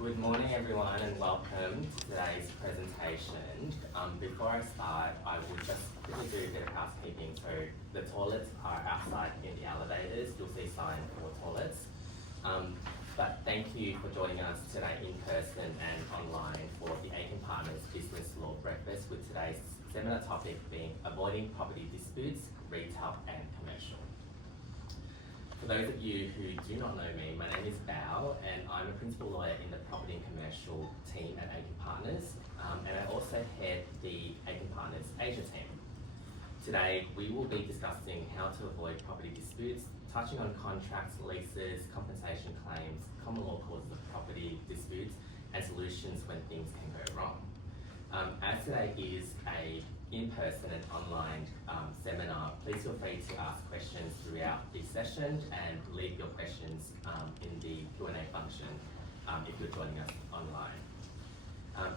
Good morning everyone and welcome to today's presentation. Before I start, I will just quickly do a bit of housekeeping. So the toilets are outside in the elevators. You'll see signs for toilets. But thank you for joining us today in person and online for the Aitken Partners Business Law Breakfast, with today's seminar topic being Avoiding Property Disputes, Retail and Commercial. For those of you who do not know me, my name is Bao and I'm a principal lawyer in the Property and Commercial team at Aitken Partners, and I also head the Aitken Partners Asia team. Today we will be discussing how to avoid property disputes, touching on contracts, leases, compensation claims, common law causes of property disputes, and solutions when things can go wrong. As today is a in-person and online seminar, please feel free to ask questions throughout this session and leave your questions in the Q&A function if you're joining us online.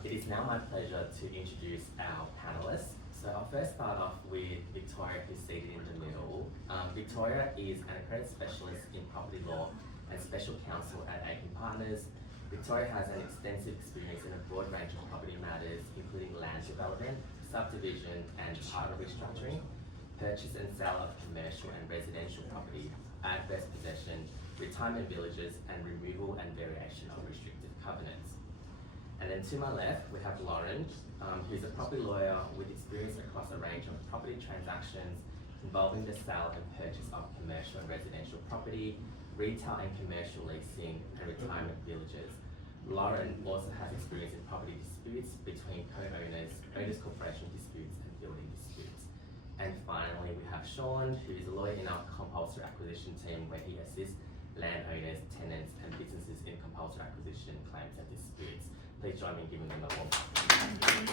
It is now my pleasure to introduce our panellists. So I'll first start off with Victoria, who's seated in the middle. Victoria is an accredited specialist in property law and special counsel at Aitken Partners. Victoria has an extensive experience in a broad range of property matters, including land development, subdivision and title restructuring, purchase and sale of commercial and residential property, adverse possession, retirement villages, and removal and variation of restrictive covenants. And then to my left, we have Lauren, who's a property lawyer with experience across a range of property transactions involving the sale and purchase of commercial and residential property, retail and commercial leasing, and retirement villages. Lauren also has experience in property disputes between co-owners, owners corporation disputes, and building disputes. And finally, we have Sean, who is a lawyer in our compulsory acquisition team, where he assists landowners, tenants, and businesses in compulsory acquisition claims and disputes. Please join me in giving them a warm welcome.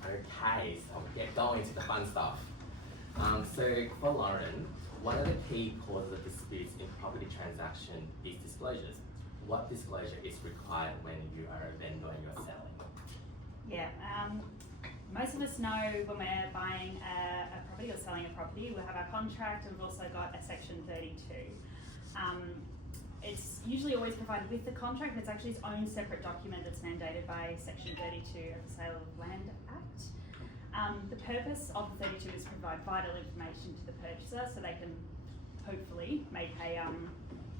Okay, so we'll get going to the fun stuff. So for Lauren, one of the key causes of disputes in property transaction is disclosures. What disclosure is required when you are a vendor and you're selling? Yeah, most of us know when we're buying a property or selling a property, we'll have our contract and we've also got a section 32. It's usually always provided with the contract, but it's actually its own separate document that's mandated by section 32 of the Sale of Land Act. The purpose of the 32 is to provide vital information to the purchaser so they can hopefully make a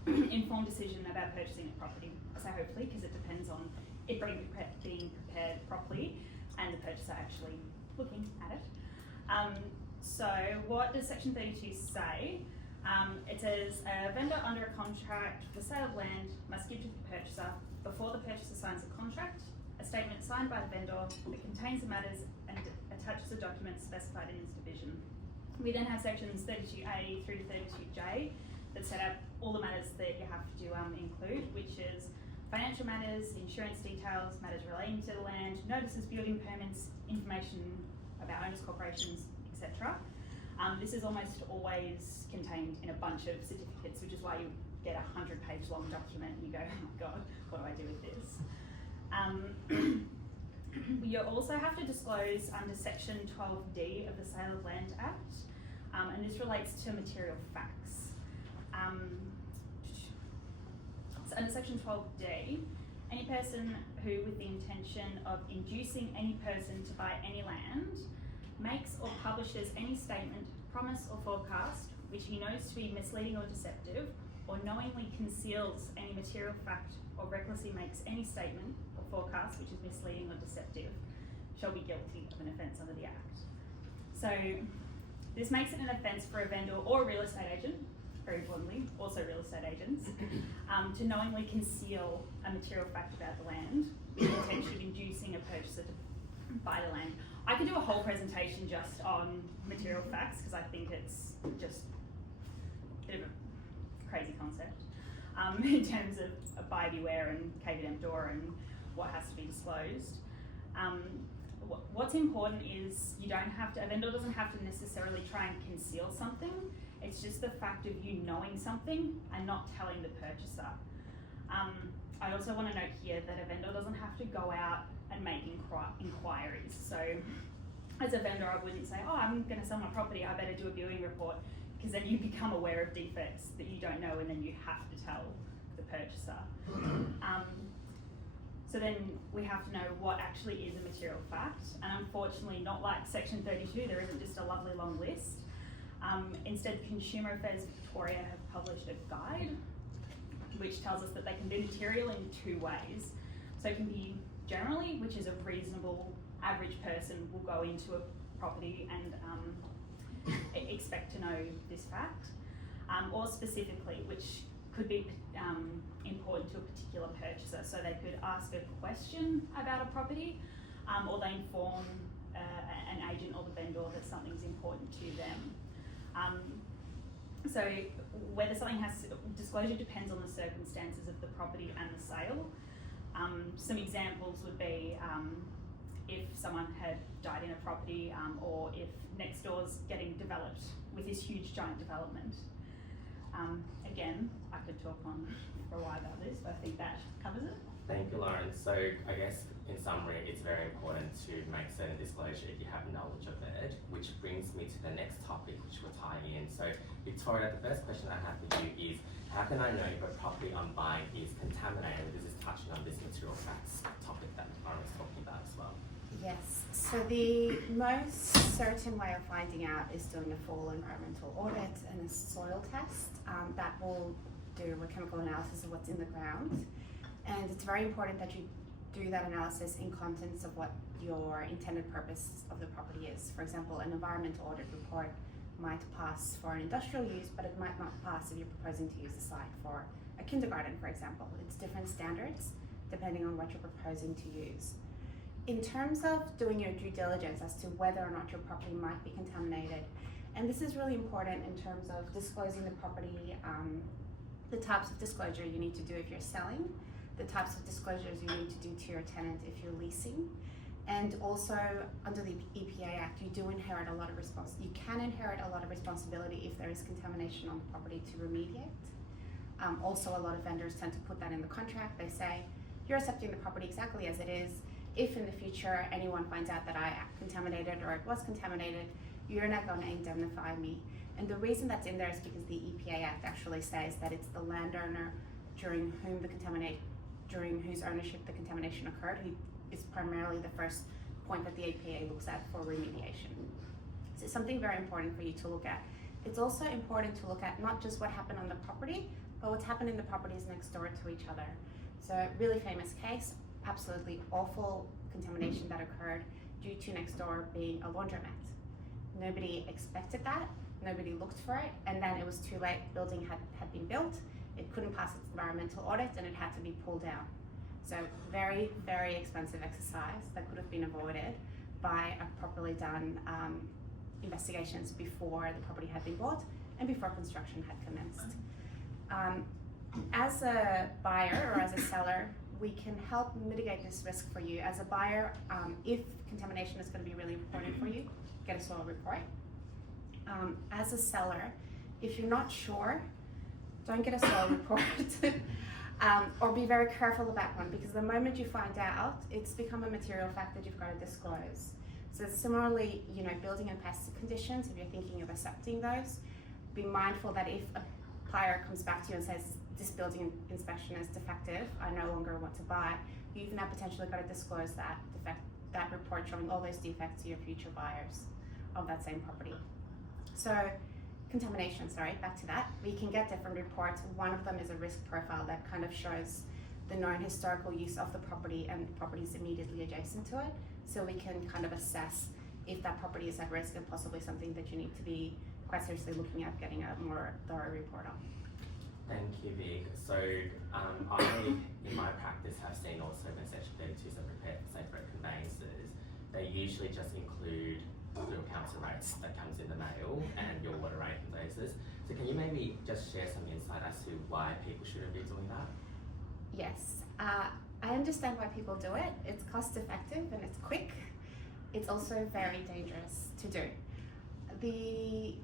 informed decision about purchasing a property. I say hopefully because it depends on it being prepared properly and the purchaser actually looking at it. So what does section 32 say? It says a vendor under a contract for the sale of land must give to the purchaser, before the purchaser signs a contract, a statement signed by the vendor that contains the matters and attaches the documents specified in this division. We then have sections 32A through to 32J that set out all the matters that you have to include, which is financial matters, insurance details, matters relating to the land, notices, building permits, information about owners, corporations, etc. This is almost always contained in a bunch of certificates, which is why you get a 100-page long document and you go, oh my God, what do I do with this? You also have to disclose under section 12D of the Sale of Land Act, and this relates to material facts. So under section 12D, any person who, with the intention of inducing any person to buy any land, makes or publishes any statement, promise or forecast which he knows to be misleading or deceptive, or knowingly conceals any material fact or recklessly makes any statement or forecast which is misleading or deceptive, shall be guilty of an offence under the Act. So this makes it an offence for a vendor or a real estate agent, very importantly, also real estate agents, to knowingly conceal a material fact about the land with the intention of inducing a purchaser to buy the land. I could do a whole presentation just on material facts because I think it's just a bit of a crazy concept in terms of buyer beware and caveat emptor and what has to be disclosed. What's important is a vendor doesn't have to necessarily try and conceal something. It's just the fact of you knowing something and not telling the purchaser. I also want to note here that a vendor doesn't have to go out and make inquiries. So as a vendor, I wouldn't say, oh, I'm going to sell my property, I better do a viewing report, because then you become aware of defects that you don't know and then you have to tell the purchaser. So then we have to know what actually is a material fact, and unfortunately, not like Section 32, there isn't just a lovely long list. Instead, Consumer Affairs Victoria have published a guide which tells us that they can be material in two ways. So it can be generally, which is a reasonable average person will go into a property and expect to know this fact, or specifically, which could be important to a particular purchaser. So they could ask a question about a property, or they inform an agent or the vendor that something's important to them. So whether something has disclosure depends on the circumstances of the property and the sale. Some examples would be if someone had died in a property, or if next door's getting developed with this huge giant development. Again, I could talk on for a while about this, but I think that covers it. Thank you, Lauren. So I guess in summary, it's very important to make certain disclosure if you have knowledge of it, which brings me to the next topic, which we're tying in. So Victoria, the first question I have for you is, how can I know if a property I'm buying is contaminated? This is touching on this material facts topic that Lauren was talking about as well. Yes, so the most certain way of finding out is doing a full environmental audit and a soil test that will do a chemical analysis of what's in the ground. And it's very important that you do that analysis in contents of what your intended purpose of the property is. For example, an environmental audit report might pass for an industrial use, but it might not pass if you're proposing to use the site for a kindergarten, for example. It's different standards depending on what you're proposing to use. In terms of doing your due diligence as to whether or not your property might be contaminated, and this is really important in terms of disclosing the property, the types of disclosure you need to do if you're selling, the types of disclosures you need to do to your tenant if you're leasing, and also under the EPA Act, you do inherit a lot of you can inherit a lot of responsibility if there is contamination on the property to remediate. Also, a lot of vendors tend to put that in the contract. They say, you're accepting the property exactly as it is. If in the future anyone finds out that I contaminated or it was contaminated, you're not going to indemnify me. And the reason that's in there is because the EPA Act actually says that it's the landowner during whose ownership the contamination occurred, who is primarily the first point that the EPA looks at for remediation. So it's something very important for you to look at. It's also important to look at not just what happened on the property, but what's happened in the properties next door to each other. So really famous case, absolutely awful contamination that occurred due to next door being a laundromat. Nobody expected that, nobody looked for it, and then it was too late. Building had been built, it couldn't pass its environmental audit, and it had to be pulled down. So very, very expensive exercise that could have been avoided by a properly done investigations before the property had been bought and before construction had commenced. As a buyer or as a seller, we can help mitigate this risk for you. As a buyer, if contamination is going to be really important for you, get a soil report. As a seller, if you're not sure, don't get a soil report. Or be very careful about one, because the moment you find out, it's become a material fact that you've got to disclose. So similarly, building and pest conditions, if you're thinking of accepting those, be mindful that if a buyer comes back to you and says, this building inspection is defective, I no longer want to buy, you've now potentially got to disclose that report showing all those defects to your future buyers of that same property. So contamination, back to that. We can get different reports. One of them is a risk profile that kind of shows the known historical use of the property and properties immediately adjacent to it. So we can kind of assess if that property is at risk and possibly something that you need to be quite seriously looking at getting a more thorough report on. Thank you, Vic. So I, in my practice, have seen also when Section 32 are prepared for separate conveyances, they usually just include your council rates that comes in the mail and your water rate conveyances. So can you maybe just share some insight as to why people shouldn't be doing that? Yes, I understand why people do it. It's cost effective and it's quick. It's also very dangerous to do. The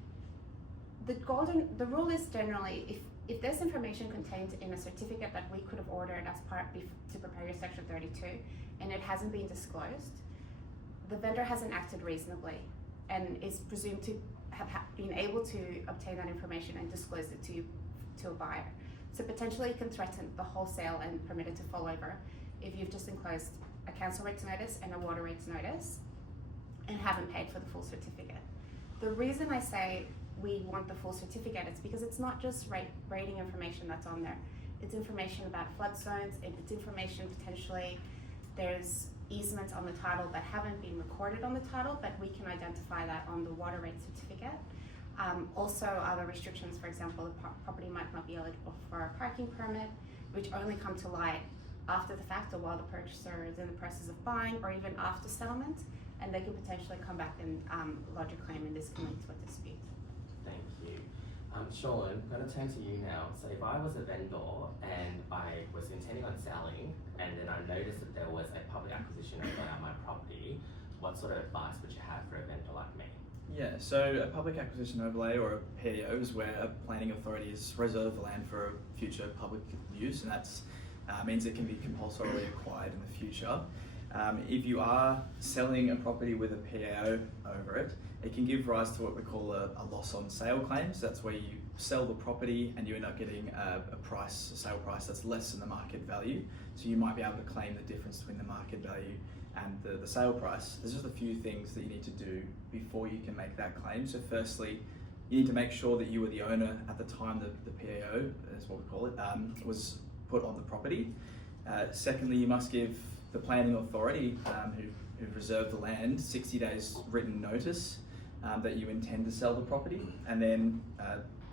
rule is generally if there's information contained in a certificate that we could have ordered as part to prepare your Section 32 and it hasn't been disclosed, the vendor hasn't acted reasonably and is presumed to have been able to obtain that information and disclose it to a buyer. So potentially you can threaten the whole sale and permit it to fall over if you've just enclosed a council rates notice and a water rates notice and haven't paid for the full certificate. The reason I say we want the full certificate is because it's not just rating information that's on there. It's information about flood zones, it's information potentially there's easements on the title that haven't been recorded on the title, but we can identify that on the water rate certificate. Also other restrictions, for example, the property might not be eligible for a parking permit, which only come to light after the fact or while the purchaser is in the process of buying or even after settlement, and they can potentially come back and lodge a claim, and this can lead to a dispute. Thank you. Sean, I'm going to turn to you now. So if I was a vendor and I was intending on selling and then I noticed that there was a public acquisition overlay on my property, what sort of advice would you have for a vendor like me? Yeah, so a public acquisition overlay or a PAO is where a planning authority has reserved the land for future public use, and that means it can be compulsorily acquired in the future. If you are selling a property with a PAO over it, it can give rise to what we call a loss on sale claim. So that's where you sell the property and you end up getting a sale price that's less than the market value. So you might be able to claim the difference between the market value and the sale price. There's just a few things that you need to do before you can make that claim. So firstly, you need to make sure that you were the owner at the time the PAO, is what we call it, was put on the property. Secondly, you must give the planning authority who've reserved the land 60 days written notice that you intend to sell the property. And then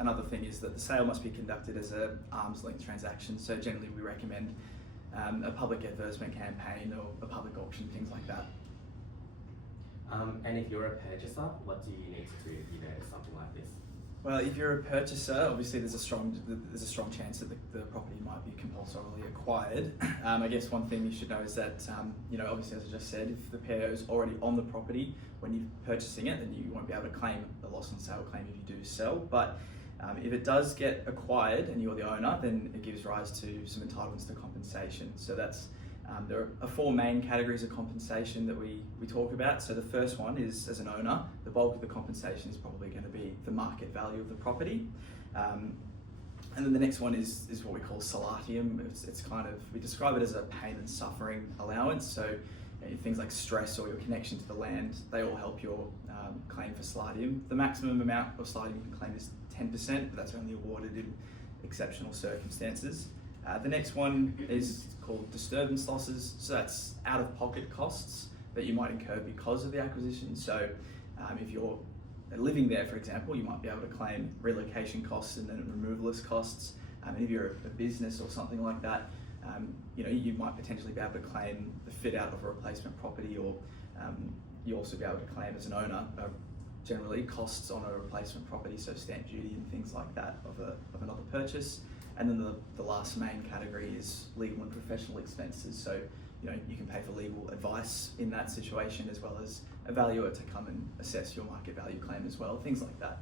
another thing is that the sale must be conducted as an arm's length transaction. So generally we recommend a public advertisement campaign or a public auction, things like that. And if you're a purchaser, what do you need to do if you notice something like this? Well, if you're a purchaser, obviously there's a strong chance that the property might be compulsorily acquired. I guess one thing you should know is that, obviously as I just said, if the PAO is already on the property when you're purchasing it, then you won't be able to claim a loss on sale claim if you do sell. But if it does get acquired and you're the owner, then it gives rise to some entitlements to compensation. So that's there are 4 main categories of compensation that we talk about. So the first one is, as an owner, the bulk of the compensation is probably going to be the market value of the property. And then the next one is what we call solatium. It's kind of, we describe it as a pain and suffering allowance. So things like stress or your connection to the land, they all help your claim for solatium. The maximum amount of solatium you can claim is 10%, but that's only awarded in exceptional circumstances. The next one is called disturbance losses. So that's out-of-pocket costs that you might incur because of the acquisition. So if you're living there, for example, you might be able to claim relocation costs and then removalist costs. And if you're a business or something like that, you might potentially be able to claim the fit out of a replacement property, or you also be able to claim as an owner generally costs on a replacement property, so stamp duty and things like that of another purchase. And then the last main category is legal and professional expenses. So, you can pay for legal advice in that situation, as well as a valuer to come and assess your market value claim as well, things like that.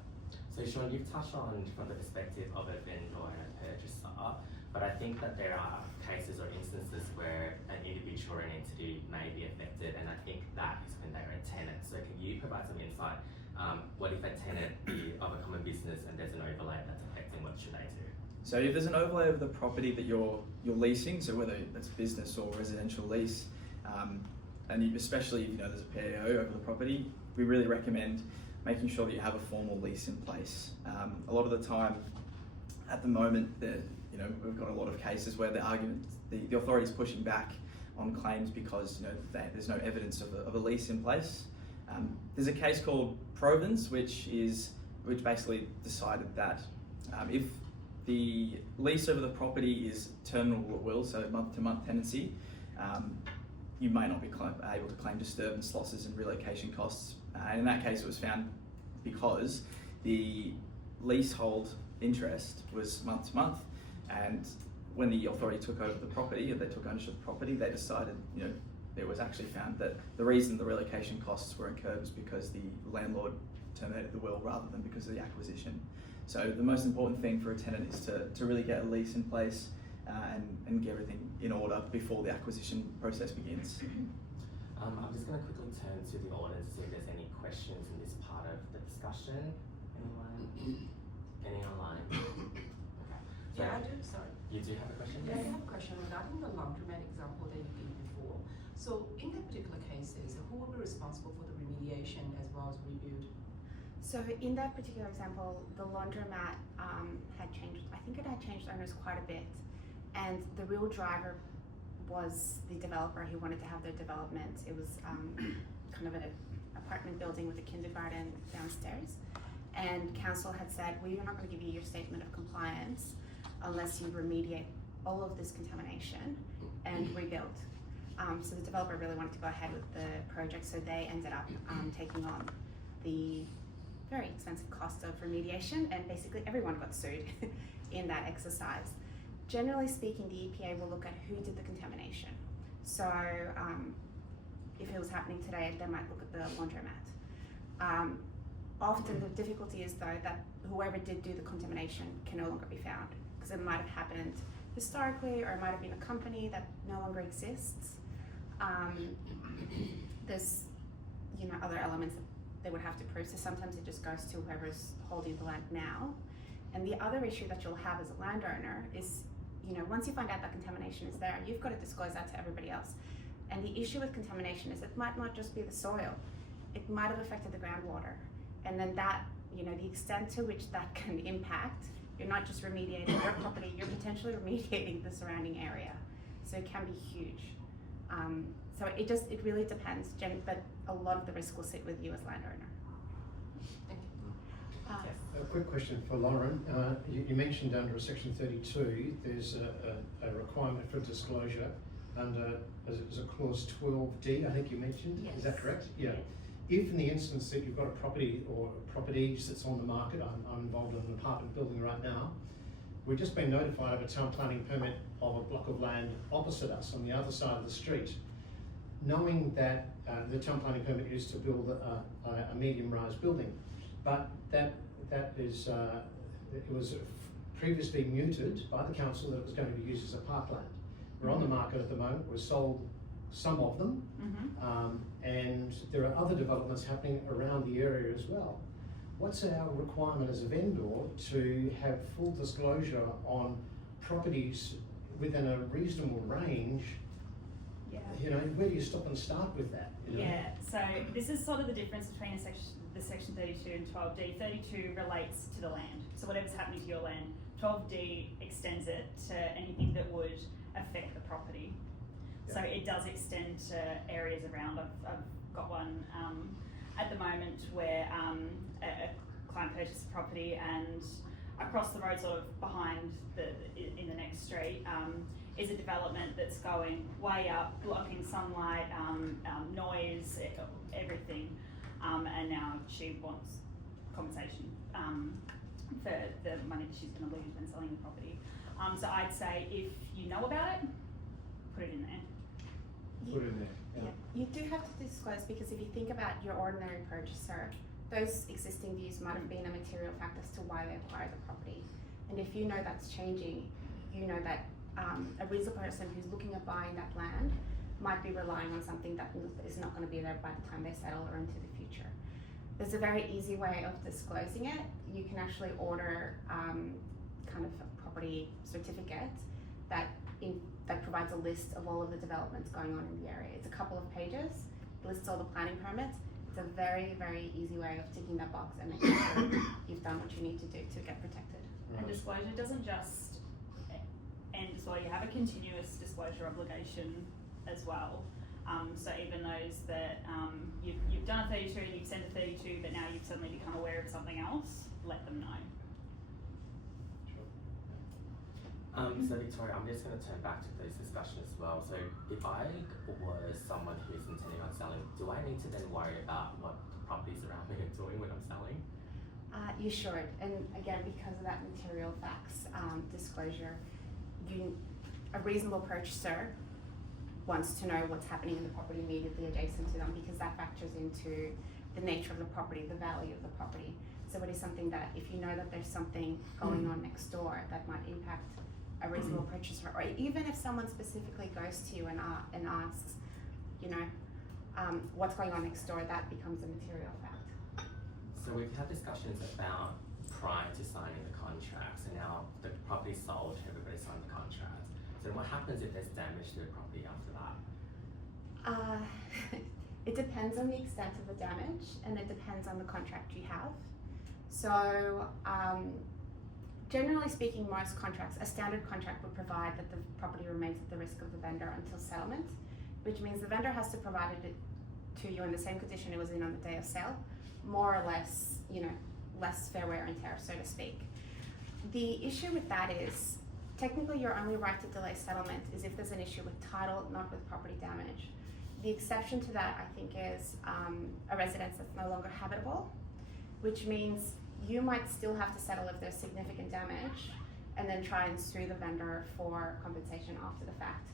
So Sean, you've touched on from the perspective of a vendor and a purchaser, but I think that there are cases or instances where an individual or an entity may be affected, and I think that is when they're a tenant. So can you provide some insight? What if a tenant is of a common business and there's an overlay that's affecting, what should they do? So if there's an overlay of the property that you're leasing, so whether that's business or residential lease, and especially if there's a PAO over the property, we really recommend making sure that you have a formal lease in place. A lot of the time, at the moment, we've got a lot of cases where the authority's pushing back on claims because there's no evidence of a lease in place. There's a case called Provence, which basically decided that if the lease over the property is terminable at will, so month-to-month tenancy, you may not be able to claim disturbance losses and relocation costs. And in that case, it was found because the leasehold interest was month-to-month, and when the authority took over the property, or they took ownership of the property, they decided, it was actually found that the reason the relocation costs were incurred was because the landlord terminated the will rather than because of the acquisition. So the most important thing for a tenant is to really get a lease in place and get everything in order before the acquisition process begins. I'm just going to quickly turn to the audience to see if there's any questions in this part of the discussion. Anyone? Any online? Okay. So Yeah, I do, sorry. You do have a question? Yeah, I have a question regarding the laundromat example that you gave before. So in that particular cases, who will be responsible for the remediation as well as rebuild? So in that particular example, the laundromat had changed, I think it had changed owners quite a bit. And the real driver was the developer who wanted to have their development. It was kind of an apartment building with a kindergarten downstairs. And council had said, well, you're not going to give you your statement of compliance unless you remediate all of this contamination and rebuild. So the developer really wanted to go ahead with the project, so they ended up taking on the very expensive cost of remediation, and basically everyone got sued in that exercise. Generally speaking, the EPA will look at who did the contamination. So if it was happening today, they might look at the laundromat. Often the difficulty is though that whoever did do the contamination can no longer be found, because it might have happened historically, or it might have been a company that no longer exists. There's other elements that they would have to prove, so sometimes it just goes to whoever's holding the land now. And the other issue that you'll have as a landowner is, once you find out that contamination is there, you've got to disclose that to everybody else. And the issue with contamination is it might not just be the soil, it might have affected the groundwater. And then that, the extent to which that can impact, you're not just remediating your property, you're potentially remediating the surrounding area. So it can be huge. So it really depends, but a lot of the risk will sit with you as landowner. Thank you. A quick question for Lauren. You mentioned under Section 32, there's a requirement for disclosure under, is it clause 12D, I think you mentioned? Yes. Is that correct? Yeah. If in the instance that you've got a property or properties that's on the market, I'm involved in an apartment building right now, we've just been notified of a town planning permit of a block of land opposite us on the other side of the street. Knowing that the town planning permit is to build a medium-rise building, but that is, it was previously mooted by the council that it was going to be used as a parkland. We're on the market at the moment, we've sold some of them, and there are other developments happening around the area as well. What's our requirement as a vendor to have full disclosure on properties within a reasonable range? Yeah. Where do you stop and start with that? Yeah, so this is sort of the difference between the section 32 and 12D. 32 relates to the land, so whatever's happening to your land. 12D extends it to anything that would affect the property. Yeah. So it does extend to areas around. I've got one at the moment where a client purchased a property, and across the road, sort of behind in the next street, is a development that's going way up, blocking sunlight, noise, everything, and now she wants compensation for the money that she's going to lose when selling the property. So I'd say if you know about it, put it in there. Put it in there. Yeah, you do have to disclose, because if you think about your ordinary purchaser, those existing views might have been a material fact as to why they acquired the property. And if you know that's changing, you know that a reasonable person who's looking at buying that land might be relying on something that is not going to be there by the time they settle or into the future. There's a very easy way of disclosing it. You can actually order kind of a property certificate that provides a list of all of the developments going on in the area. It's a couple of pages, it lists all the planning permits. It's a very, very easy way of ticking that box and making sure you've done what you need to do to get protected. And disclosure doesn't just end as well, you have a continuous disclosure obligation as well. So even those that you've done a 32 and you've sent a 32, but now you've suddenly become aware of something else, let them know. So Victoria, I'm just going to turn back to this discussion as well. So if I was someone who's intending on selling, do I need to then worry about what the properties around me are doing when I'm selling? You should, and again, because of that material facts disclosure, a reasonable purchaser wants to know what's happening in the property immediately adjacent to them, because that factors into the nature of the property, the value of the property. So it is something that if you know that there's something going on next door that might impact a reasonable purchaser, or even if someone specifically goes to you and asks, what's going on next door, that becomes a material fact. So we've had discussions about prior to signing the contract. So now the property's sold, everybody signed the contract. So what happens if there's damage to the property after that? It depends on the extent of the damage, and it depends on the contract you have. So, generally speaking, most contracts, a standard contract would provide that the property remains at the risk of the vendor until settlement, which means the vendor has to provide it to you in the same condition it was in on the day of sale, more or less, less fair wear and tear, so to speak. The issue with that is, technically your only right to delay settlement is if there's an issue with title, not with property damage. The exception to that, I think, is a residence that's no longer habitable, which means you might still have to settle if there's significant damage and then try and sue the vendor for compensation after the fact.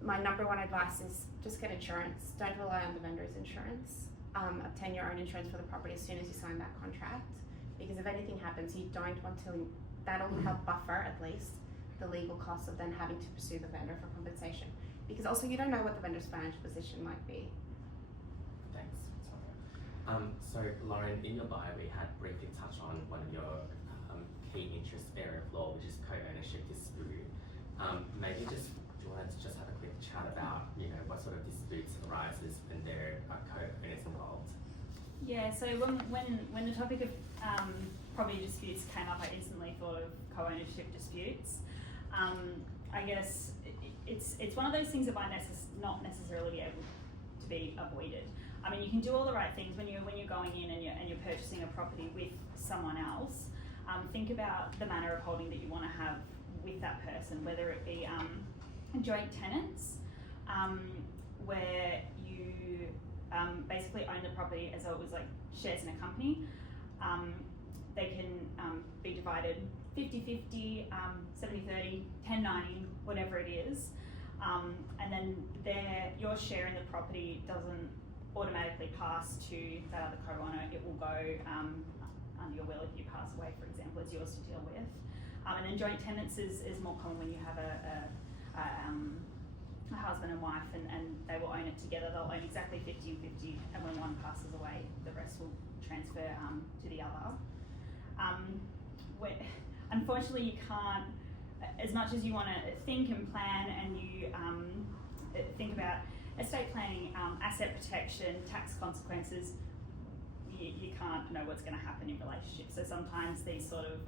My number one advice is just get insurance. Don't rely on the vendor's insurance. Obtain your own insurance for the property as soon as you sign that contract, because if anything happens, you don't want to, that'll help buffer at least the legal costs of then having to pursue the vendor for compensation. Because also you don't know what the vendor's financial position might be. Thanks, Victoria. So Lauren, in your bio, we had briefly touched on one of your key interest area of law, which is co-ownership dispute. Maybe do you want to just have a quick chat about, what sort of disputes arises when there are co-owners involved? Yeah, so when the topic of property disputes came up, I instantly thought of co-ownership disputes. I guess it's one of those things that might not necessarily be able to be avoided. I mean, you can do all the right things when you're going in and you're purchasing a property with someone else. Think about the manner of holding that you want to have with that person, whether it be joint tenants, where you basically own the property as though it was like shares in a company. They can be divided 50-50, 70-30, 10-90, whatever it is. And then your share in the property doesn't automatically pass to that other co-owner. It will go under your will if you pass away, for example, it's yours to deal with. And then joint tenants is more common when you have a husband and wife and they will own it together. They'll own exactly 50-50, and when one passes away, the rest will transfer to the other. Unfortunately, you can't, as much as you want to think and plan and you think about estate planning, asset protection, tax consequences, you can't know what's going to happen in relationships. So sometimes these sort of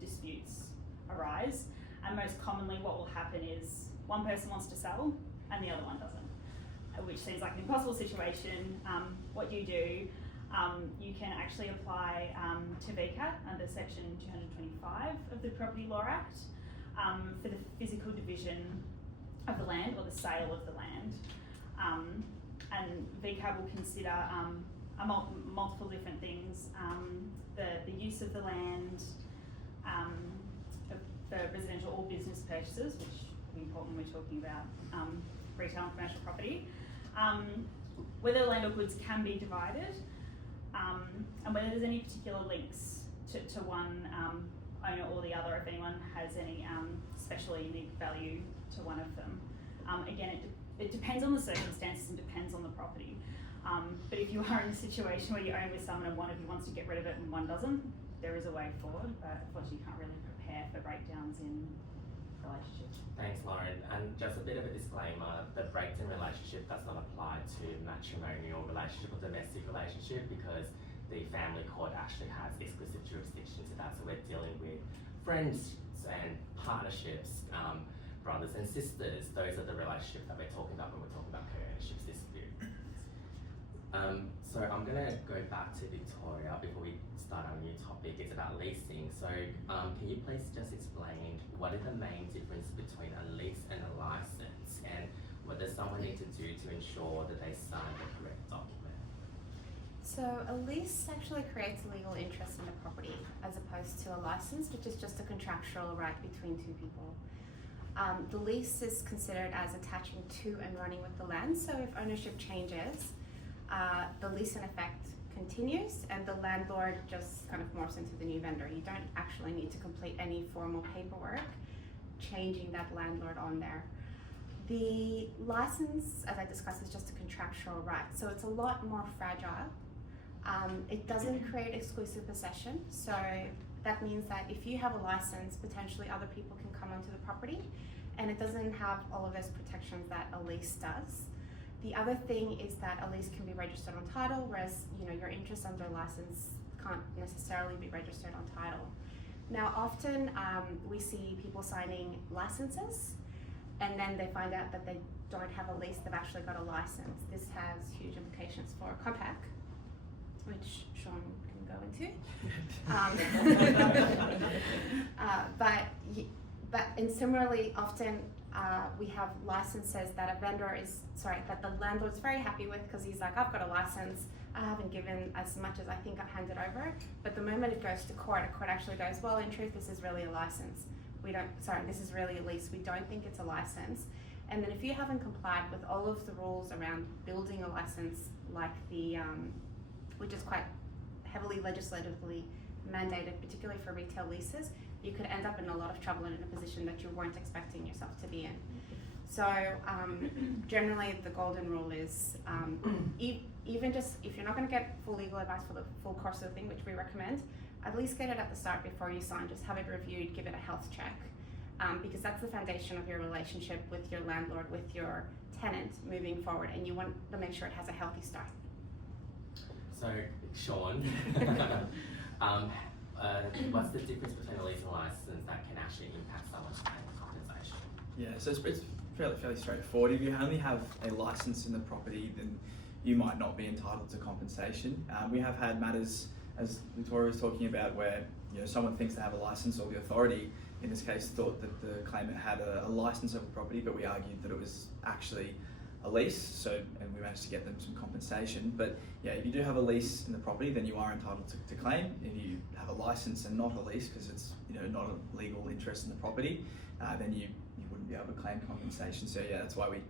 disputes arise, and most commonly what will happen is one person wants to sell and the other one doesn't, which seems like an impossible situation. What you do, you can actually apply to VCAT under section 225 of the Property Law Act for the physical division of the land or the sale of the land. And VCAT will consider multiple different things, the use of the land, for residential or business purchases, which is important when we're talking about retail and commercial property, whether land or goods can be divided, and whether there's any particular links to one owner or the other, if anyone has any special or unique value to one of them. Again, it depends on the circumstances and depends on the property. But if you are in a situation where you own with someone and one of you wants to get rid of it and one doesn't, there is a way forward, but unfortunately you can't really prepare for breakdowns in relationships. Thanks, Lauren. And just a bit of a disclaimer, the breakdown relationship does not apply to matrimonial relationship or domestic relationship, because the family court actually has exclusive jurisdiction to that. So we're dealing with friends and partnerships, brothers and sisters. Those are the relationships that we're talking about when we're talking about co-ownership dispute. So I'm going to go back to Victoria before we start our new topic. It's about leasing. So can you please just explain what is the main difference between a lease and a license, and what does someone need to do to ensure that they sign the correct document? So a lease actually creates a legal interest in the property, as opposed to a license, which is just a contractual right between two people. The lease is considered as attaching to and running with the land. So if ownership changes, the lease in effect continues and the landlord just kind of morphs into the new vendor. You don't actually need to complete any formal paperwork changing that landlord on there. The license, as I discussed, is just a contractual right. So it's a lot more fragile It doesn't create exclusive possession, so that means that if you have a license, potentially other people can come onto the property, and it doesn't have all of those protections that a lease does. The other thing is that a lease can be registered on title, whereas your interest under a license can't necessarily be registered on title. Now, often we see people signing licenses, and then they find out that they don't have a lease, they've actually got a license. This has huge implications for a compact, which Sean can go into. And similarly, often we have licenses that that the landlord's very happy with, because he's like, I've got a license, I haven't given as much as I think I've handed over. But the moment it goes to court, a court actually goes, well, in truth, this is really a license. This is really a lease. We don't think it's a license. And then if you haven't complied with all of the rules around building a license, like which is quite heavily legislatively mandated, particularly for retail leases, you could end up in a lot of trouble and in a position that you weren't expecting yourself to be in. So generally the golden rule is even just if you're not going to get full legal advice for the full course of the thing, which we recommend, at least get it at the start before you sign. Just have it reviewed, give it a health check, because that's the foundation of your relationship with your landlord, with your tenant moving forward, and you want to make sure it has a healthy start. So, Sean, what's the difference between a lease and a license that can actually impact someone's paying compensation? Yeah, so it's fairly straightforward. If you only have a license in the property, then you might not be entitled to compensation. We have had matters, as Victoria was talking about, where someone thinks they have a license, or the authority in this case thought that the claimant had a license of the property, but we argued that it was actually a lease, and we managed to get them some compensation. But yeah, if you do have a lease in the property, then you are entitled to claim. If you have a license and not a lease, because it's not a legal interest in the property, then you wouldn't be able to claim compensation. So yeah, that's why we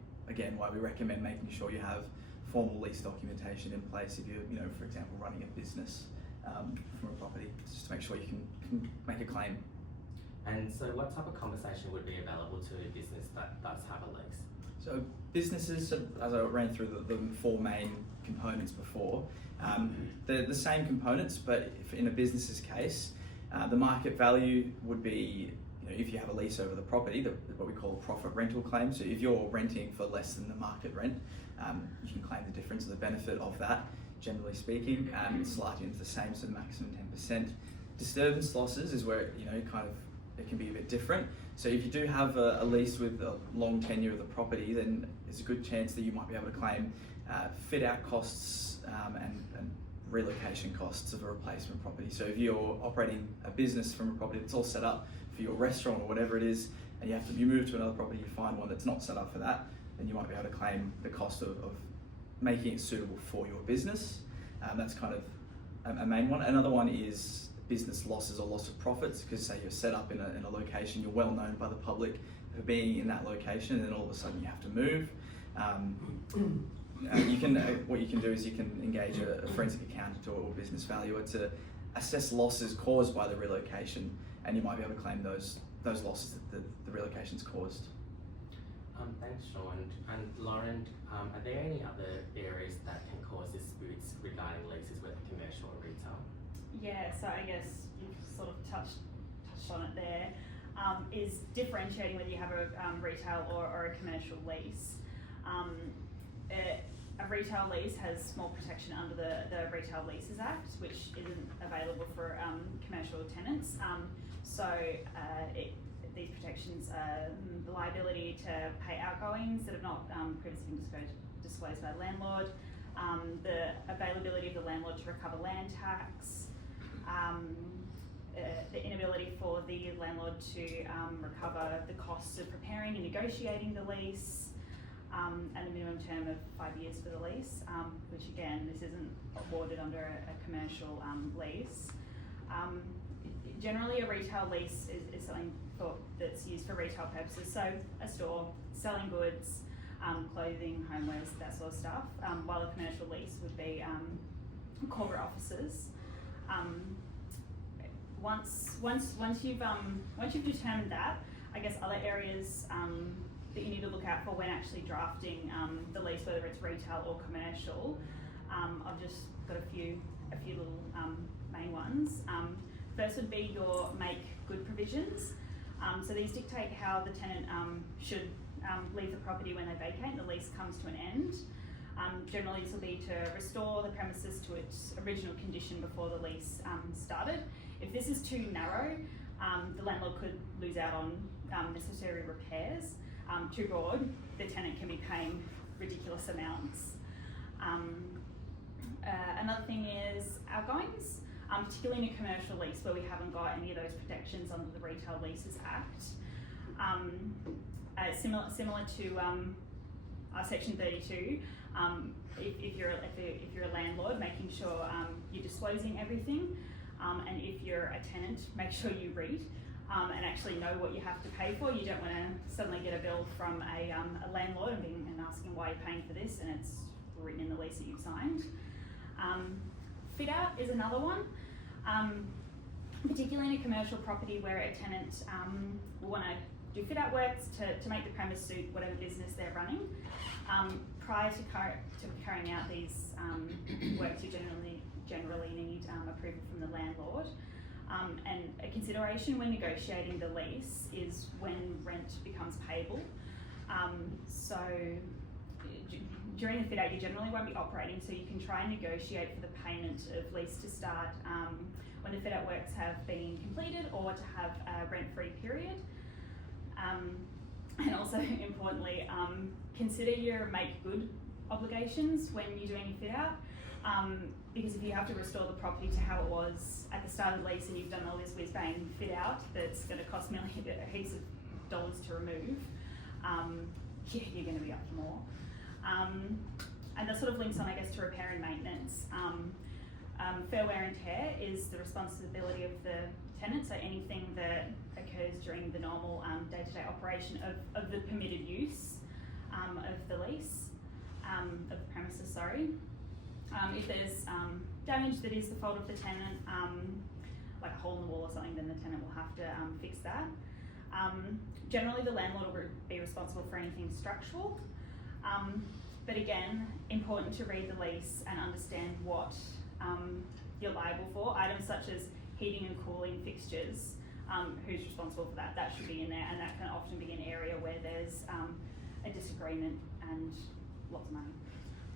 recommend making sure you have formal lease documentation in place if you're for example running a business from a property, just to make sure you can make a claim. And so what type of compensation would be available to a business that does have a lease? So businesses, as I ran through the four main components before, they're the same components, but in a business's case, the market value would be, if you have a lease over the property, what we call a profit rental claim. So if you're renting for less than the market rent, you can claim the difference or the benefit of that. Generally speaking, it's slightly into the same, so the maximum 10%. Disturbance losses is where it can be a bit different. So if you do have a lease with a long tenure of the property, then there's a good chance that you might be able to claim fit out costs and relocation costs of a replacement property. So if you're operating a business from a property that's all set up for your restaurant or whatever it is, and you move to another property, you find one that's not set up for that, then you might be able to claim the cost of making it suitable for your business. That's kind of a main one. Another one is business losses or loss of profits, because say you're set up in a location, you're well known by the public for being in that location, and then all of a sudden you have to move. What you can do is you can engage a forensic accountant or business valuer to assess losses caused by the relocation, and you might be able to claim those losses that the relocation's caused. Thanks, Sean. And Lauren, are there any other areas that can cause disputes regarding leases, whether commercial or retail? Yeah, so I guess you've sort of touched on it there, is differentiating whether you have a retail or a commercial lease. A retail lease has more protection under the Retail Leases Act, which isn't available for commercial tenants. These protections are the liability to pay outgoings that have not previously been disclosed by the landlord, the availability of the landlord to recover land tax, the inability for the landlord to recover the costs of preparing and negotiating the lease, and a minimum term of 5 years for the lease, which again, this isn't awarded under a commercial lease. Generally, a retail lease is something that's used for retail purposes, so a store selling goods, clothing, homewares, that sort of stuff, while a commercial lease would be corporate offices. Once you've determined that, I guess other areas that you need to look out for when actually drafting the lease, whether it's retail or commercial. I've just got a few a few little main ones. First would be your make good provisions. So these dictate how the tenant should leave the property when they vacate and the lease comes to an end. Generally this will be to restore the premises to its original condition before the lease started. If this is too narrow, the landlord could lose out on necessary repairs. Too broad, the tenant can be paying ridiculous amounts. Another thing is outgoings, particularly in a commercial lease where we haven't got any of those protections under the Retail Leases Act. Similar to Section 32, if you're a landlord, making sure you're disclosing everything, and if you're a tenant, make sure you read and actually know what you have to pay for. You don't want to suddenly get a bill from a landlord and asking why you're paying for this, and it's written in the lease that you've signed. Fit out is another one, particularly in a commercial property where a tenant will want to do fit out works to make the premise suit whatever business they're running. Prior to carrying out these works, you generally need approval from the landlord. And a consideration when negotiating the lease is when rent becomes payable. So during the fit out, you generally won't be operating, so you can try and negotiate for the payment of lease to start when the fit out works have been completed, or to have a rent-free period. And also importantly, consider your make good obligations when you're doing a fit out. Because if you have to restore the property to how it was at the start of the lease and you've done all this whiz-bang fit out that's going to cost heaps of dollars to remove, you're going to be up for more. And that sort of links on, I guess, to repair and maintenance. Fair wear and tear is the responsibility of the tenant, so anything that occurs during the normal day-to-day operation of the permitted use of the lease, of the premises, sorry. If there's damage that is the fault of the tenant, like a hole in the wall or something, then the tenant will have to fix that. Generally, the landlord will be responsible for anything structural, but again, important to read the lease and understand what you're liable for. Items such as heating and cooling fixtures, who's responsible for that? That should be in there, and that can often be an area where there's a disagreement and lots of money.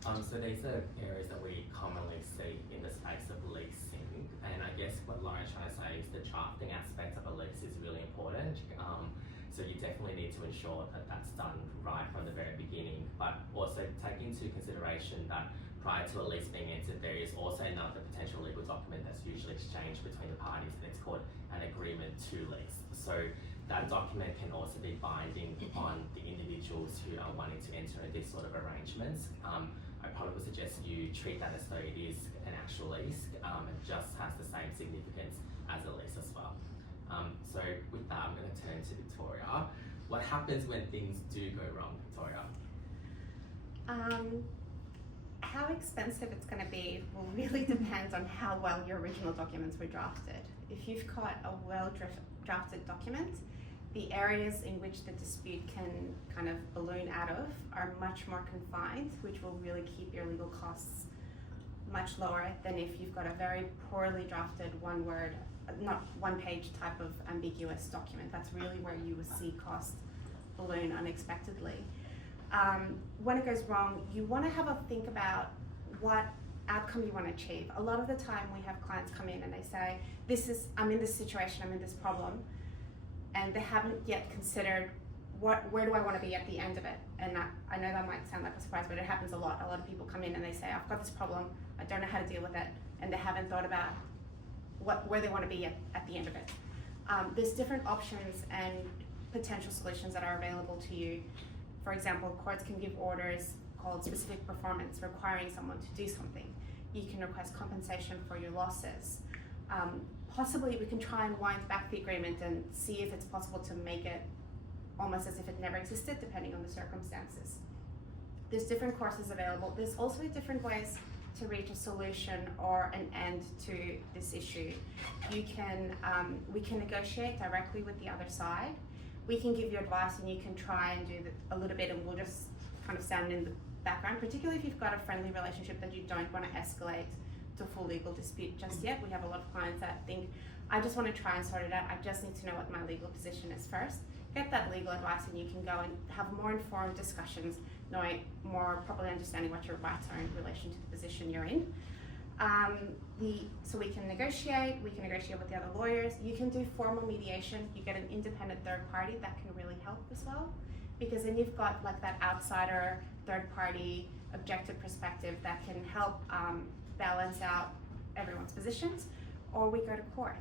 So these are areas that we commonly see in the space of leasing, and I guess what Lauren's trying to say is the drafting aspect of a lease is really important. So you definitely need to ensure that that's done right from the very beginning, but also take into consideration that prior to a lease being entered, there is also another potential legal document that's usually exchanged between the parties, and it's called an agreement to lease. So that document can also be binding on the individuals who are wanting to enter into these sort of arrangements. I probably would suggest you treat that as though it is an actual lease. It just has the same significance as a lease as well. So with that, I'm going to turn to Victoria. What happens when things do go wrong, Victoria? How expensive it's going to be will really depend on how well your original documents were drafted. If you've got a well-drafted document, the areas in which the dispute can kind of balloon out of are much more confined, which will really keep your legal costs much lower than if you've got a very poorly drafted one-page type of ambiguous document. That's really where you will see costs balloon unexpectedly. When it goes wrong, you want to have a think about what outcome you want to achieve. A lot of the time we have clients come in and they say, I'm in this situation, I'm in this problem, and they haven't yet considered where do I want to be at the end of it. And I know that might sound like a surprise, but it happens a lot. A lot of people come in and they say, I've got this problem, I don't know how to deal with it, and they haven't thought about where they want to be at the end of it. There's different options and potential solutions that are available to you. For example, courts can give orders called specific performance, requiring someone to do something. You can request compensation for your losses. Possibly we can try and wind back the agreement and see if it's possible to make it almost as if it never existed, depending on the circumstances. There's different courses available. There's also different ways to reach a solution or an end to this issue. We can negotiate directly with the other side. We can give you advice and you can try and do a little bit, and we'll just kind of stand in the background, particularly if you've got a friendly relationship that you don't want to escalate to full legal dispute just yet. We have a lot of clients that think, I just want to try and sort it out. I just need to know what my legal position is first. Get that legal advice, and you can go and have more informed discussions, knowing more properly understanding what your rights are in relation to the position you're in. So we can negotiate with the other lawyers. You can do formal mediation. You get an independent third party that can really help as well, because then you've got like that outsider third party objective perspective that can help balance out everyone's positions. Or we go to court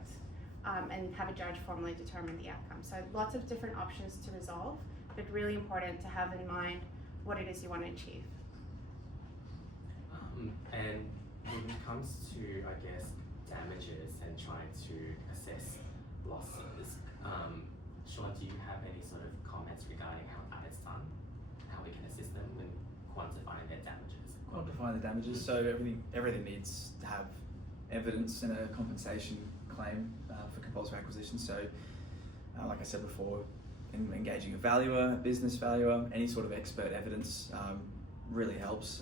and have a judge formally determine the outcome. So lots of different options to resolve, but really important to have in mind what it is you want to achieve. And when it comes to, I guess, damages and trying to assess losses, Sean, do you have any sort of comments regarding how that is done? How we can assist them in quantifying their damages? Quantifying the damages, so everything needs to have evidence and a compensation claim for compulsory acquisition. So, like I said before, engaging a valuer, a business valuer, any sort of expert evidence really helps.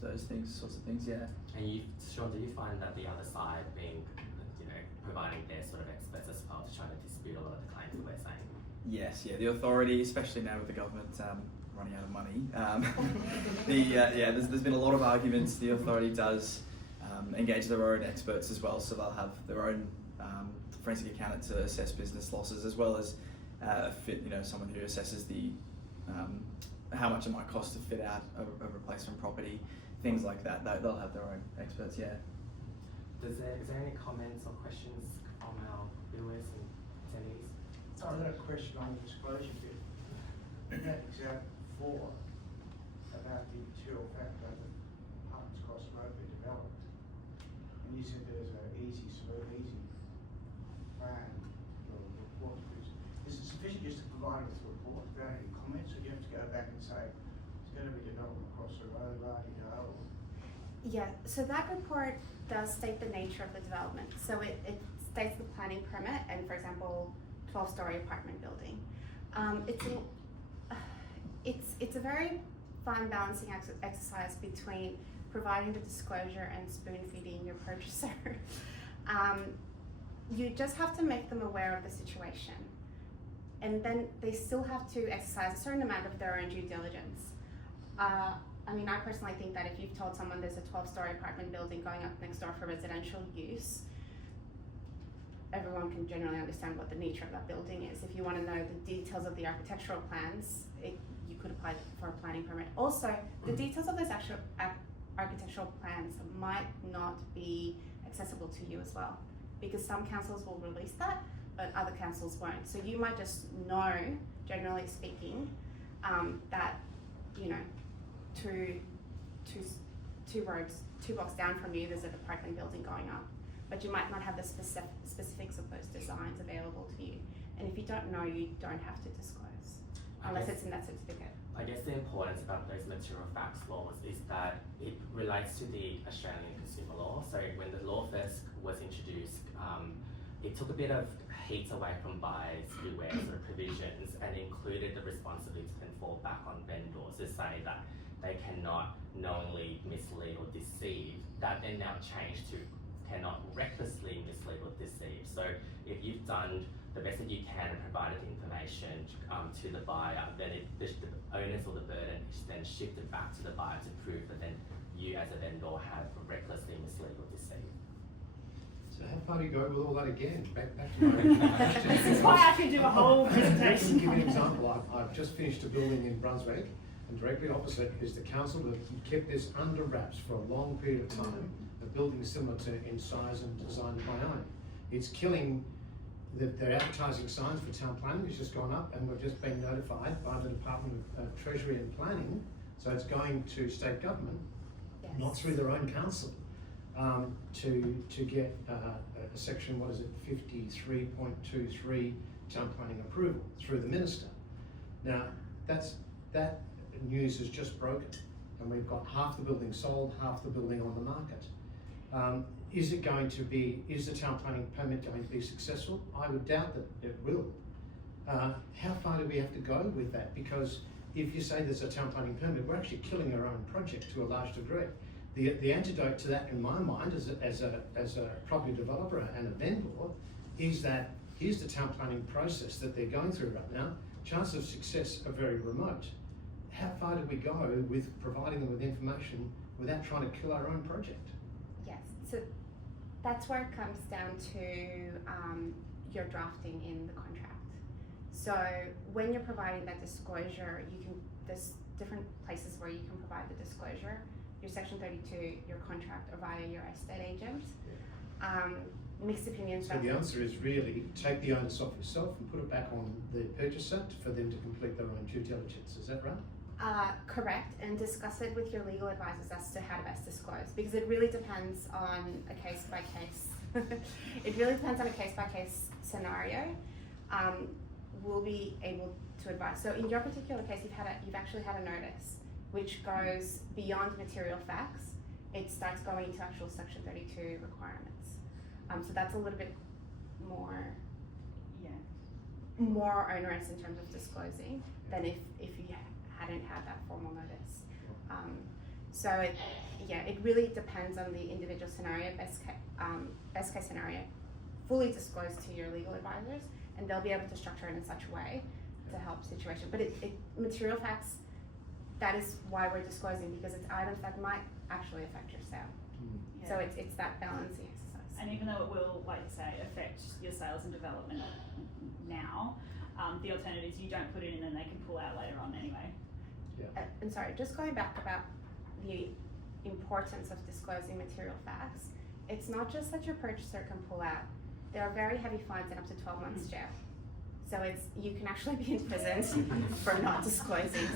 Those sorts of things, yeah. And Sean, do you find that the other side being, providing their sort of experts as well to try to dispute a lot of the claims that we're saying? Yes, yeah, the authority, especially now with the government running out of money, there's been a lot of arguments. The authority does engage their own experts as well, so they'll have their own forensic accountant to assess business losses, as well as someone who assesses the how much it might cost to fit out a replacement property, things like that. They'll have their own experts, yeah. Is there any comments or questions from our viewers and attendees? I've got a question on the disclosure bit. In that example 4 about the material factor that apartments cost won't be developed, and you said there's an easy plan or report. Is it sufficient just to provide with a report without any comments, or do you have to go back and say it's going to be developed across the road, la-di-da? Yeah, so that report does state the nature of the development. So it states the planning permit and, for example, 12-story apartment building. It's a very fine balancing exercise between providing the disclosure and spoon-feeding your purchaser. You just have to make them aware of the situation, and then they still have to exercise a certain amount of their own due diligence. I personally think that if you've told someone there's a 12-story apartment building going up next door for residential use, everyone can generally understand what the nature of that building is. If you want to know the details of the architectural plans, you could apply for a planning permit. Also, the details of those actual architectural plans might not be accessible to you as well, because some councils will release that, but other councils won't. So you might just know, generally speaking, that two blocks down from you there's an apartment building going up, but you might not have the specifics of those designs available to you. And if you don't know, you don't have to disclose, unless it's in that certificate. I guess the importance about those material facts laws is that it relates to the Australian consumer law. So when the law first was introduced, it took a bit of heat away from buyers beware sort of provisions, and included the responsibility to then fall back on vendors to say that they cannot knowingly mislead or deceive. That then now changed to cannot recklessly mislead or deceive. So if you've done the best that you can and provided the information to the buyer, then the onus or the burden is then shifted back to the buyer to prove that then you as a vendor have recklessly misled or deceived. So how far do you go with all that again? Back to my This is why I could do a whole To presentation. give you an example, I've just finished a building in Brunswick, and directly opposite is the council that kept this under wraps for a long period of time. A building similar to in size and design of my own. It's killing their advertising signs for town planning has just gone up, and we've just been notified by the Department of Treasury and Planning, so it's going to state government, Yes. not through their own council, to get a section, 53.23 town planning approval through the minister. Now, that news has just broken, and we've got half the building sold, half the building on the market. Is the town planning permit going to be successful? I would doubt that it will. How far do we have to go with that? Because if you say there's a town planning permit, we're actually killing our own project to a large degree. The antidote to that, in my mind, as a property developer and a vendor, is that here's the town planning process that they're going through right now. Chances of success are very remote. How far do we go with providing them with information without trying to kill our own project? Yes, so that's where it comes down to your drafting in the contract. So when you're providing that disclosure, there's different places where you can provide the disclosure. Your section 32, your contract, or via your estate agent. Mixed opinions. So the answer is really take the onus off yourself and put it back on the purchaser for them to complete their own due diligence. Is that right? Correct, and discuss it with your legal advisors as to how to best disclose, because it really depends on a case by case. It really depends on a case by case scenario. We'll be able to advise. So in your particular case, you've actually had a notice which goes beyond material facts. It starts going into actual section 32 requirements. So that's a little bit more onerous in terms of disclosing than if you hadn't had that formal notice. So it really depends on the individual scenario. Best case scenario, fully disclose to your legal advisors, and they'll be able to structure it in such a way to help situation. But material facts, that is why we're disclosing, because it's items that might actually affect your sale. Yeah. So it's that balancing exercise. And even though it will, like you say, affect your sales and development now, the alternative is you don't put it in and they can pull out later on anyway. And sorry, just going back about the importance of disclosing material facts, it's not just that your purchaser can pull out. There are very heavy fines and up to 12 months jail. So you can actually be imprisoned for not disclosing.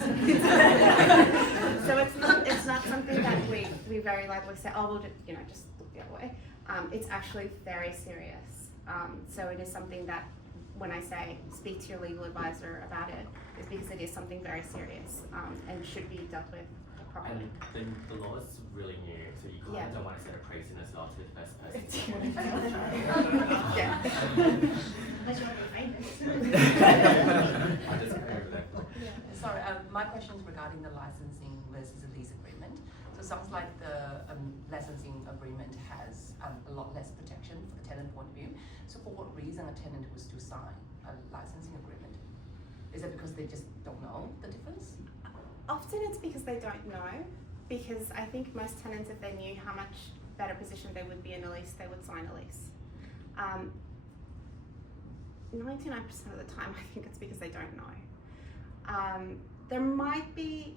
So it's not something that we very likely say, oh, we'll just look the other way. It's actually very serious. So it is something that when I say speak to your legal advisor about it, is because it is something very serious and should be dealt with properly. And the law is really new, so you kind of don't want to set a precedent as well to the first person. Yeah. Unless you want to be famous. I just agree with that. Sorry, my question is regarding the licensing versus the lease agreement. So it sounds like the licensing agreement has a lot less protection for the tenant point of view. So for what reason a tenant was to sign a licensing agreement? Is it because they just don't know the difference? Often it's because they don't know, because I think most tenants, if they knew how much better position they would be in a lease, they would sign a lease. 99% of the time, I think it's because they don't know. There might be,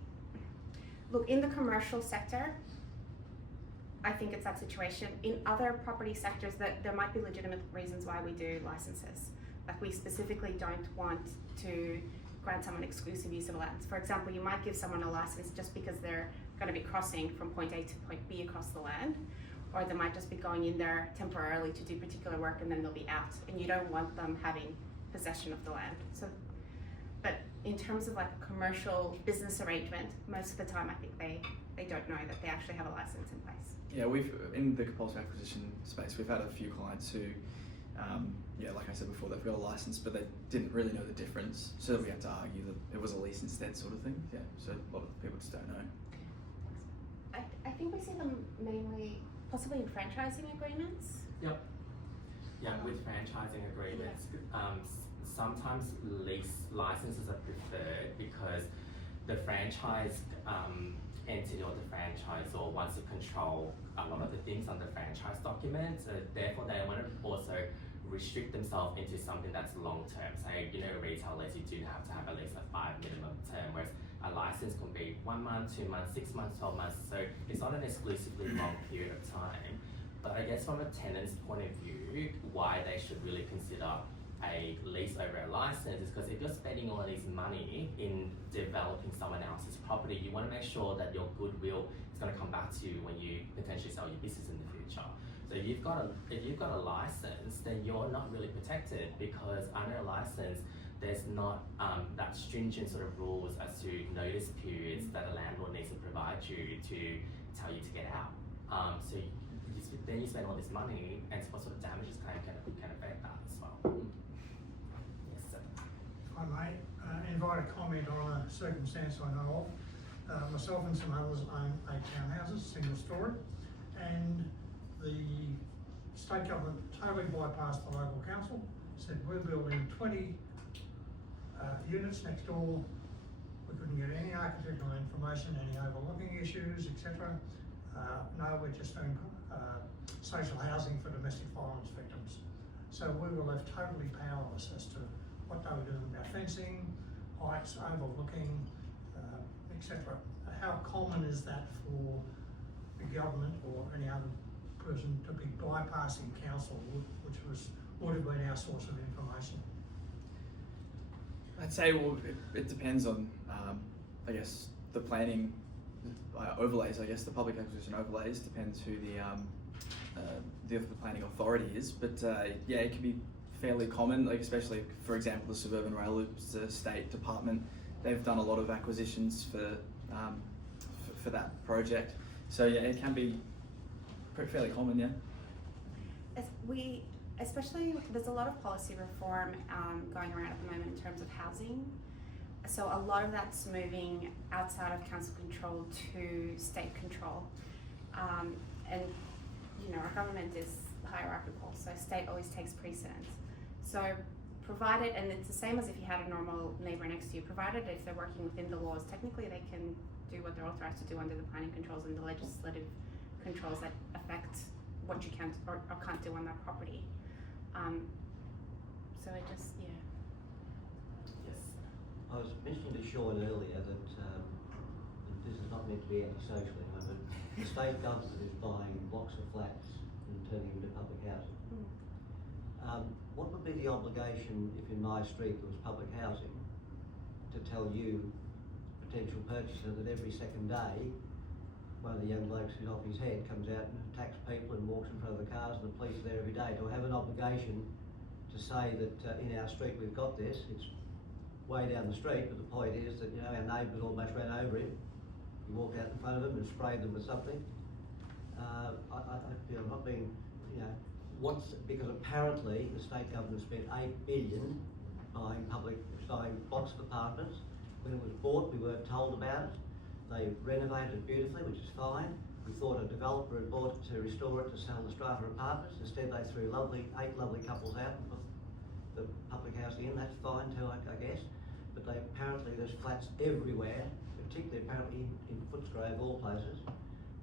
look, in the commercial sector, I think it's that situation. In other property sectors, there might be legitimate reasons why we do licenses. Like we specifically don't want to grant someone exclusive use of lands. For example, you might give someone a license just because they're going to be crossing from point A to point B across the land, or they might just be going in there temporarily to do particular work and then they'll be out, and you don't want them having possession of the land. So, but in terms of like a commercial business arrangement, most of the time I think they don't know that they actually have a license in place. Yeah, in the compulsory acquisition space, we've had a few clients who, like I said before, they've got a license, but they didn't really know the difference. So we had to argue that it was a lease instead, sort of thing. Yeah, so a lot of people just don't know. I think we see them mainly, possibly in franchising agreements. Yep. Yeah, with franchising agreements, sometimes lease licenses are preferred because the franchise entity or the franchisor wants to control a lot of the things on the franchise document. So therefore, they want to also restrict themselves into something that's long term. So retail lease, you do have to have at least a 5 minimum term, whereas a license can be 1 month, 2 months, 6 months, 12 months. So it's not an exclusively long period of time. But I guess from a tenant's point of view, why they should really consider a lease over a license is because if you're spending all this money in developing someone else's property, you want to make sure that your goodwill is going to come back to you when you potentially sell your business in the future. So if you've got a license, then you're not really protected, because under a license, there's not that stringent sort of rules as to notice periods that a landlord needs to provide you to tell you to get out. So then you spend all this money, and what sort of damages can affect that as well. Yes, sir. If I may invite a comment on a circumstance I know of. Myself and some others own 8 townhouses, single story, and the state government totally bypassed the local council, said we're building 20 units next door. We couldn't get any architectural information, any overlooking issues, etc. No, we're just doing social housing for domestic violence victims. So we were left totally powerless as to what they were doing about fencing, heights, overlooking, etc. How common is that for the government or any other person to be bypassing council, which would have been our source of information? I'd say, well, it depends on, I guess, the planning overlays. I guess the public acquisition overlays depends who the planning authority is. But yeah, it can be fairly common. Like especially, for example, the Suburban Rail Loops State Department, they've done a lot of acquisitions for that project. So yeah, it can be fairly common. Yeah. Especially, there's a lot of policy reform going around at the moment in terms of housing. So a lot of that's moving outside of council control to state control. And you know, our government is hierarchical, so state always takes precedence. So provided, and it's the same as if you had a normal neighbour next to you, provided if they're working within the laws, technically they can do what they're authorised to do under the planning controls and the legislative controls that affect what you can or can't do on that property. So it just, yeah. Yes. I was mentioning to Sean earlier that this is not meant to be antisocial, but the state government is buying blocks of flats and turning them into public housing. What would be the obligation if in my street there was public housing to tell you, potential purchaser, that every second day one of the young blokes who's off his head comes out and attacks people and walks in front of the cars and the police are there every day? Do I have an obligation to say that in our street we've got this? It's way down the street, but the point is that, you know, our neighbours almost ran over him. He walked out in front of them and sprayed them with something. I feel I'm not being, you know, because apparently the state government spent $8 billion buying blocks of apartments. When it was bought, we weren't told about it. They renovated it beautifully, which is fine. We thought a developer had bought it to restore it to sell the strata apartments. Instead, they threw 8 lovely couples out and put the public housing in. That's fine too, I guess. But apparently there's flats everywhere, particularly apparently in Footscray of all places,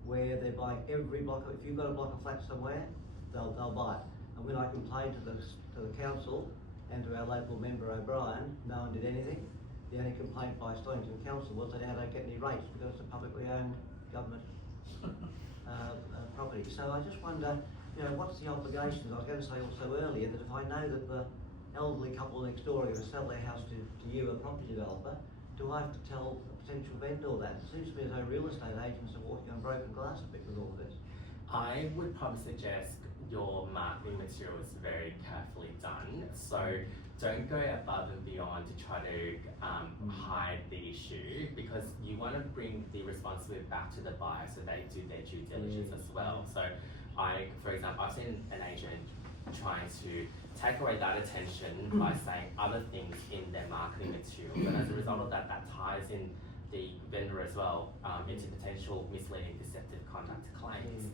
where they're buying every block. If you've got a block of flats somewhere, they'll buy it. And when I complained to the council and to our local member O'Brien, no one did anything. The only complaint by Stonington Council was they now don't get any rates because it's a publicly owned government property. So I just wonder, you know, what's the obligations? I was going to say also earlier that if I know that the elderly couple next door are going to sell their house to you, a property developer, do I have to tell a potential vendor that? It seems to me as though real estate agents are walking on broken glass a bit with all of this. I would probably suggest your marketing material is very carefully done. So don't go above and beyond to try to hide the issue, because you want to bring the responsibility back to the buyer so they do their due diligence as well. So for example, I've seen an agent trying to take away that attention by saying other things in their marketing materials, and as a result of that, that ties in the vendor as well into potential misleading, deceptive conduct claims.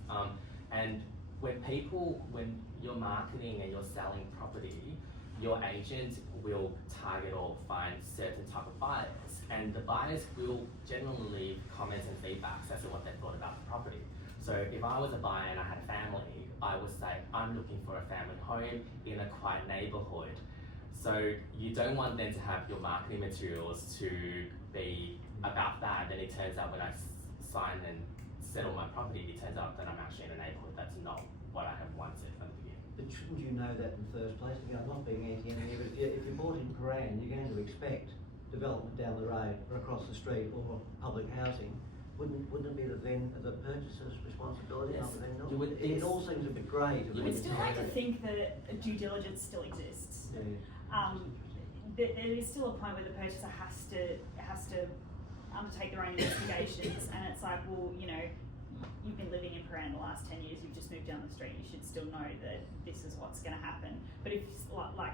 And when you're marketing and you're selling property, your agent will target or find certain type of buyers, and the buyers will generally leave comments and feedbacks as to what they thought about the property. So if I was a buyer and I had a family, I would say, I'm looking for a family home in a quiet neighbourhood. So you don't want them to have your marketing materials to be about that. Then it turns out when I sign and settle my property, it turns out that I'm actually in a neighbourhood that's not what I have wanted from the beginning. But shouldn't you know that in the first place? Again, I'm not being anti-enemy, but if you're bought in Paran, you're going to expect development down the road or across the street or public housing. Wouldn't it be the purchaser's responsibility, not the vendor? It all seems a bit grey to me. We'd still like to think that due diligence still exists. Yeah. There is still a point where the purchaser has to undertake their own investigations, and it's like, well, you know, you've been living in Paran the last 10 years, you've just moved down the street, you should still know that this is what's going to happen. But if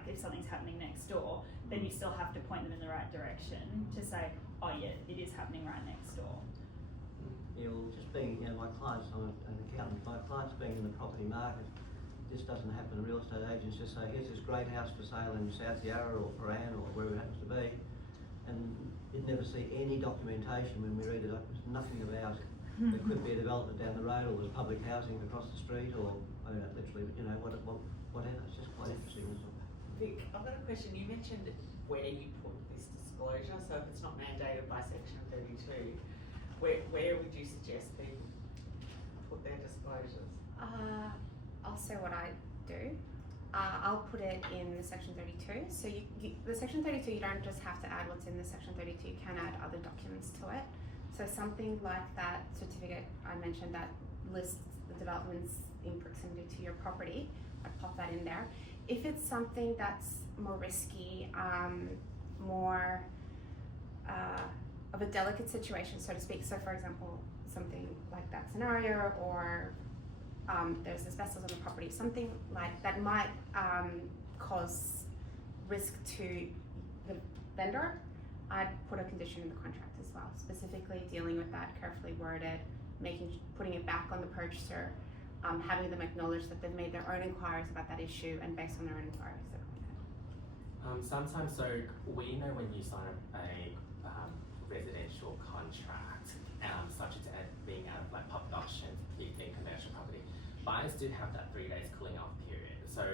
if something's happening next door, then you still have to point them in the right direction to say, oh yeah, it is happening right next door. Yeah, well, just being, my clients, I'm an accountant, my clients being in the property market, this doesn't happen. Real estate agents just say, here's this great house for sale in South Yarra or Paran or wherever it happens to be, and you'd never see any documentation when we read it up. There's nothing about it. There could be a development down the road, or there's public housing across the street, or literally, whatever. It's just quite interesting. Vic, I've got a question. You mentioned where you put this disclosure, so if it's not mandated by section 32, where would you suggest people put their disclosures? I'll say what I do. I'll put it in the section 32. So the section 32, you don't just have to add what's in the section 32, you can add other documents to it. So something like that certificate I mentioned that lists the developments in proximity to your property, I'd pop that in there. If it's something that's more risky, more of a delicate situation, so to speak, so for example, something like that scenario, or there's asbestos on the property, something like that might cause risk to the vendor, I'd put a condition in the contract as well, specifically dealing with that, carefully worded, putting it back on the purchaser, having them acknowledge that they've made their own inquiries about that issue, and based on their own inquiries, they're going ahead. Sometimes, so we know when you sign a residential contract, such as being out of like public auction, in commercial property, buyers do have that 3 days cooling off period. So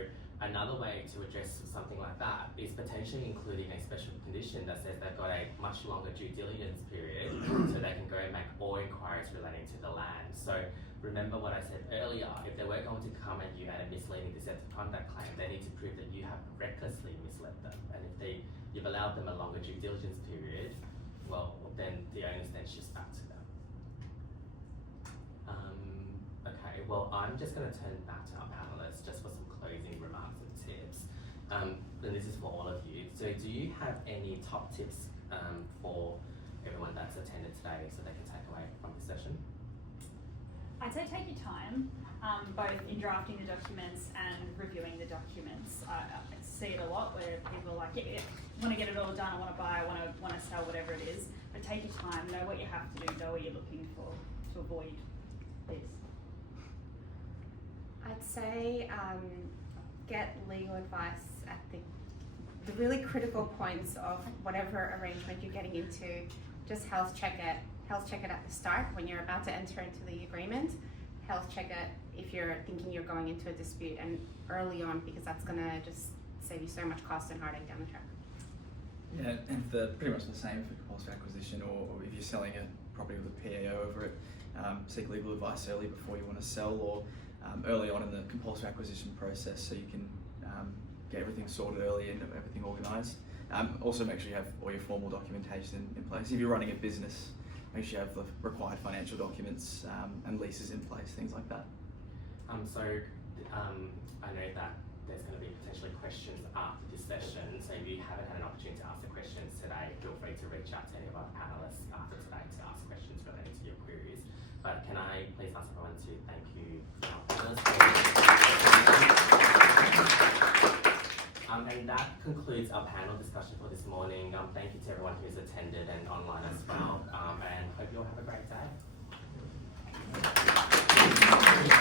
another way to address something like that is potentially including a special condition that says they've got a much longer due diligence period so they can go and make all inquiries relating to the land. So remember what I said earlier, if they were going to come at you at a misleading deceptive conduct claim, they need to prove that you have recklessly misled them. And if you've allowed them a longer due diligence period, well, then the onus then shifts back to them. Okay, well, I'm just going to turn back to our panelists just for some closing remarks and tips. And this is for all of you. So do you have any top tips for everyone that's attended today so they can take away from this session? I'd say take your time, both in drafting the documents and reviewing the documents. I see it a lot where people are like, yeah, want to get it all done, I want to buy, I want to sell, whatever it is. But take your time, know what you have to do, know what you're looking for to avoid this. I'd say get legal advice at the really critical points of whatever arrangement you're getting into. Just health check it. Health check it at the start when you're about to enter into the agreement. Health check it if you're thinking you're going into a dispute, and early on, because that's going to just save you so much cost and heartache down the track. Yeah, and pretty much the same for compulsory acquisition, or if you're selling a property with a PAO over it, seek legal advice early before you want to sell, or early on in the compulsory acquisition process, so you can get everything sorted early and everything organised. Also make sure you have all your formal documentation in place. If you're running a business, make sure you have the required financial documents and leases in place, things like that. I know that there's going to be potentially questions after this session, so if you haven't had an opportunity to ask the questions today, feel free to reach out to any of our panellists after today to ask questions relating to your queries. But can I please ask everyone to thank you for our panellists. And that concludes our panel discussion for this morning. Thank you to everyone who's attended and online as well, and hope you all have a great day.